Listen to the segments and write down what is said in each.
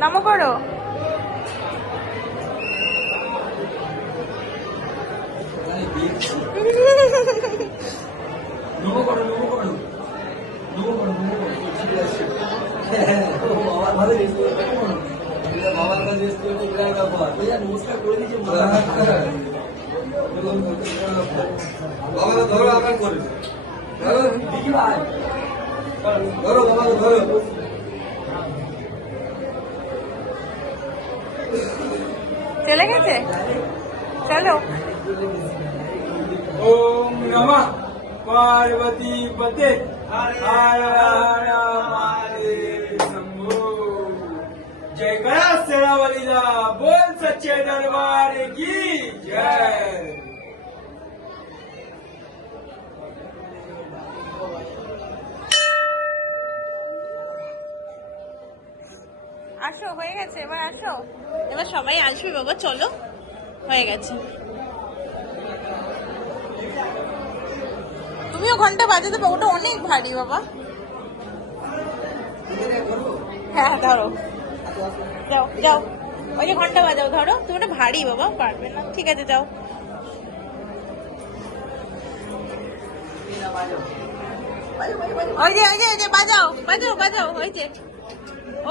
নামো করো। ধরো আবার করে ধরো বাবা ধরো। চলে গেছে, চলো। ओम नमः पार्वती पते हर हर महादेव शंभो। जय गया शेरावालीला, बोल सच्चे दरबार की जय। আসো, হয়ে গেছে, এবার আসো। এবার সবাই আসবে বাবা, চলো, হয়ে গেছে। তুমিও ঘন্টা বাজাতে পারো, ওটা অনেক ভারী বাবা। হ্যাঁ ধরো, যাও যাও, ওই যে ঘন্টা বাজাও, ধরো। তুমি ওটা ভারী বাবা, পারবে না। ঠিক আছে, যাও। ওই যে ওই যে ওই যে বাজাও বাজাও বাজাও, ওই যে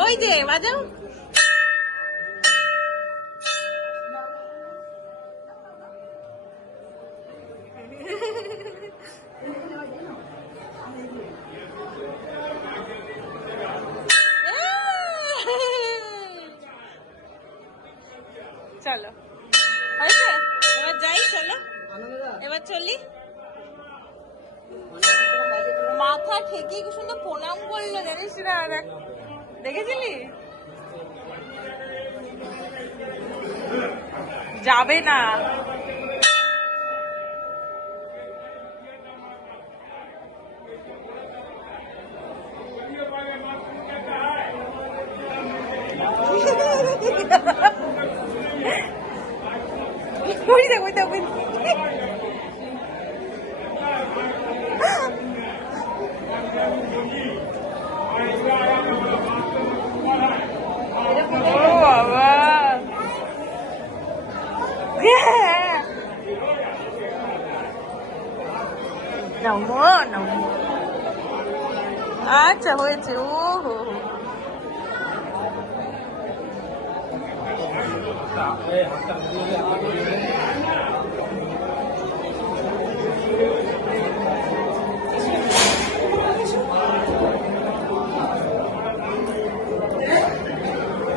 ওই যে বাজাও। চলো, হয়েছে, এবার যাই, চলো, এবার চলি। মাথা ঠেকে কি সুন্দর প্রণাম করলো, জানিস না? দেখেছিলি? যাবে না। ওই দেখ, ওই দেখ, ওই বাবা, নমো নমো। আচ্ছা, হয়েছে। ও হো হো।